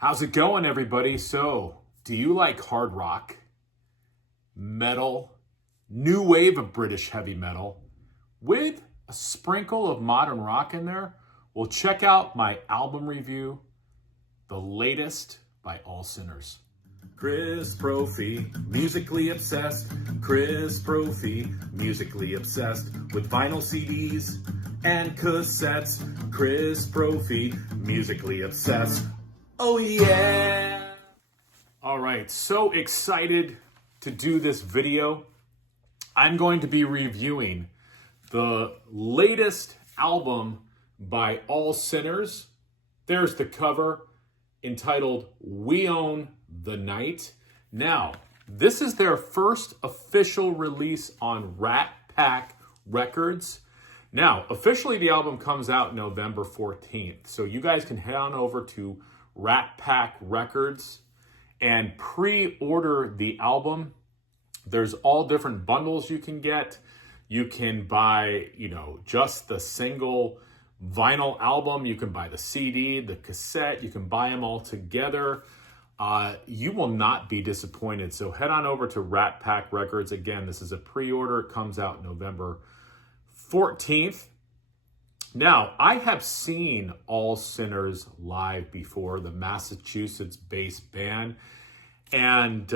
How's it going, everybody? So, do you like hard rock, metal, new wave of British heavy metal, with a sprinkle of modern rock in there? Well, check out my album review, the latest by All Sinners. Chris Brophy, musically obsessed. Chris Brophy, musically obsessed with vinyl CDs and cassettes. Chris Brophy, musically obsessed. Oh yeah! All right, so excited to do this video. I'm going to be reviewing the latest album by All Sinners. There's the cover entitled We Own the Night. Now, this is their first official release on Rat Pack Records. Now, officially the album comes out November 14th. So you guys can head on over to Rat Pack Records and pre-order the album. There's all different bundles you can get. You can buy, just the single vinyl album. You can buy the CD, the cassette. You can buy them all together. You will not be disappointed. So head on over to Rat Pack Records. Again, this is a pre-order. It comes out November 14th. Now, I have seen All Sinners live before, the Massachusetts-based band. And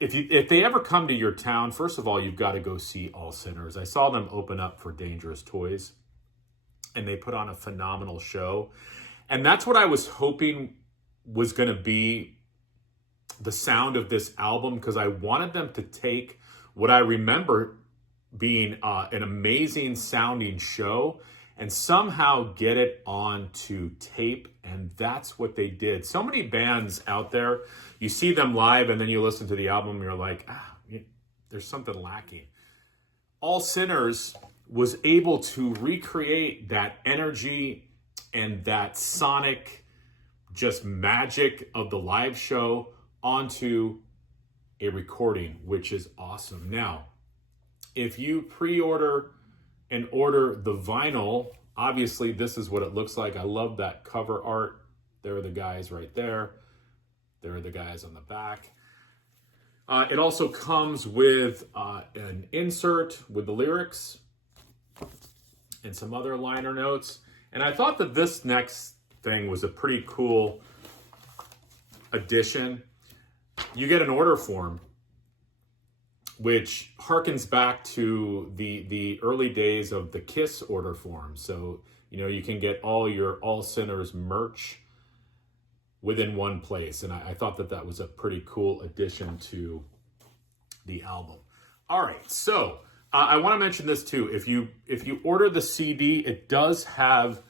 if they ever come to your town, first of all, you've got to go see All Sinners. I saw them open up for Dangerous Toys, and they put on a phenomenal show. And that's what I was hoping was going to be the sound of this album, because I wanted them to take what I remember being an amazing sounding show and somehow get it onto tape, and that's what they did. So many bands out there, you see them live and then you listen to the album and you're like, there's something lacking. All Sinners was able to recreate that energy and that sonic just magic of the live show onto a recording, which is awesome. Now, if you pre-order and order the vinyl, obviously this is what it looks like. I love that cover art. There are the guys right there. There are the guys on the back. It also comes with an insert with the lyrics and some other liner notes. And I thought that this next thing was a pretty cool addition. You get an order form, which harkens back to the early days of the KISS order form. So, you can get all your All Sinners merch within one place. And I thought that was a pretty cool addition to the album. All right, so I want to mention this too. If you order the CD, it does have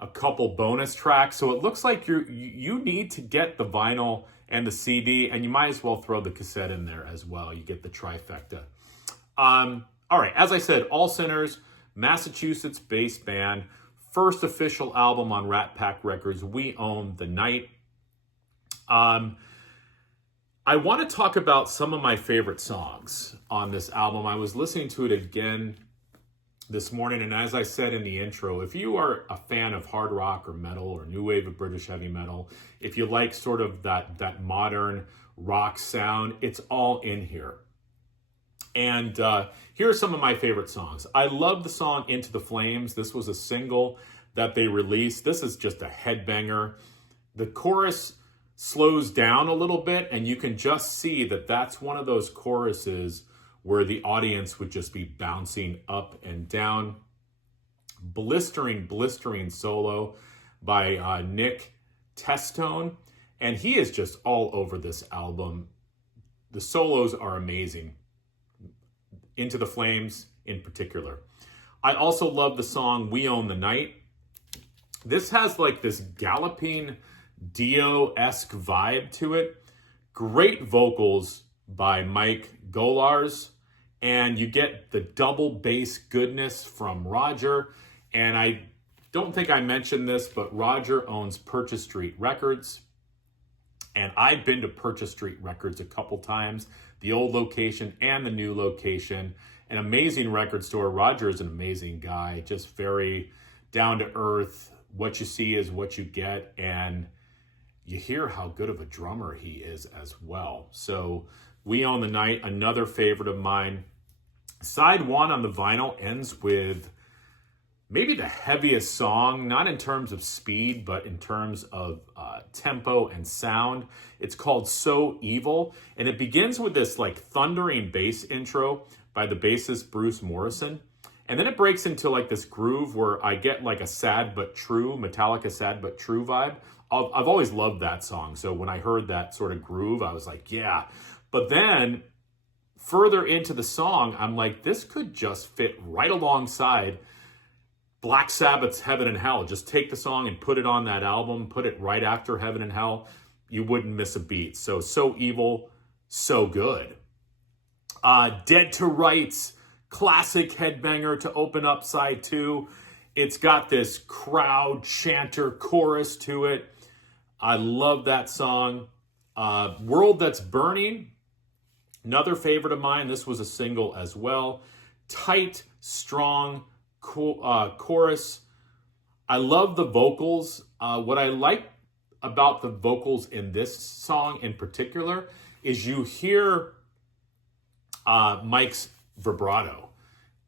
a couple bonus tracks. So it looks like you need to get the vinyl and the CD, and you might as well throw the cassette in there as well. You get the trifecta. All right, as I said, All Sinners, Massachusetts-based band, first official album on Rat Pack Records, We Own the Night. I want to talk about some of my favorite songs on this album. I was listening to it again this morning, and as I said in the intro, if you are a fan of hard rock or metal or new wave of British heavy metal, if you like sort of that modern rock sound, it's all in here. And here are some of my favorite songs. I love the song Into the Flames. This was a single that they released. This is just a headbanger. The chorus slows down a little bit, and you can just see that that's one of those choruses where the audience would just be bouncing up and down. Blistering solo by Nick Testone. And he is just all over this album. The solos are amazing. Into the Flames in particular. I also love the song We Own the Night. This has like this galloping Dio-esque vibe to it. Great vocals by Mike Golars, and you get the double bass goodness from Roger. And I don't think I mentioned this, but Roger owns Purchase Street Records, and I've been to Purchase Street Records a couple times, the old location and the new location. An amazing record store. Roger is an amazing guy, just very down to earth. What you see is what you get, and you hear how good of a drummer he is as well. So We Own the Night, another favorite of mine. Side one on the vinyl ends with maybe the heaviest song, not in terms of speed, but in terms of tempo and sound. It's called So Evil, and it begins with this like thundering bass intro by the bassist Bruce Morrison. And then it breaks into like this groove where I get like a Sad But True, Metallica Sad But True vibe. I've always loved that song. So when I heard that sort of groove, I was like, yeah. But then further into the song, I'm like, this could just fit right alongside Black Sabbath's Heaven and Hell. Just take the song and put it on that album, put it right after Heaven and Hell. You wouldn't miss a beat. So evil, so good. Dead to Rights, classic headbanger to open up side two. It's got this crowd chanter chorus to it. I love that song. World That's Burning, another favorite of mine. This was a single as well. Tight, strong chorus. I love the vocals. What I like about the vocals in this song in particular is you hear Mike's vibrato.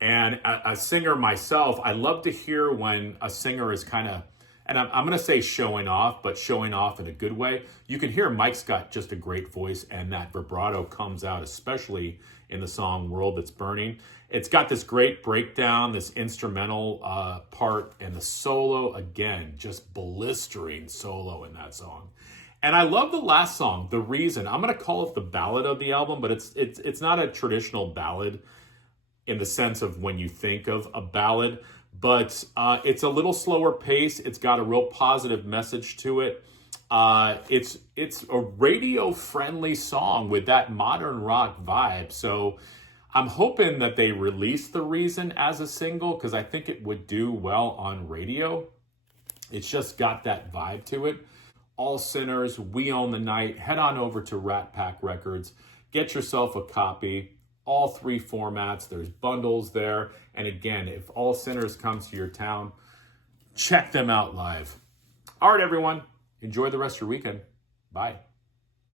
And a singer myself, I love to hear when a singer is kind of, and I'm going to say showing off, but showing off in a good way. You can hear Mike's got just a great voice, and that vibrato comes out, especially in the song World That's Burning. It's got this great breakdown, this instrumental part, and the solo, again, just blistering solo in that song. And I love the last song, The Reason. I'm going to call it the ballad of the album, but it's not a traditional ballad in the sense of when you think of a ballad, but it's a little slower pace. It's got a real positive message to it. It's a radio-friendly song with that modern rock vibe. So I'm hoping that they release The Reason as a single because I think it would do well on radio. It's just got that vibe to it. All Sinners, We Own the Night. Head on over to Rat Pack Records. Get yourself a copy. All three formats. There's bundles there. And again, if All Sinners comes to your town, check them out live. All right, everyone. Enjoy the rest of your weekend. Bye.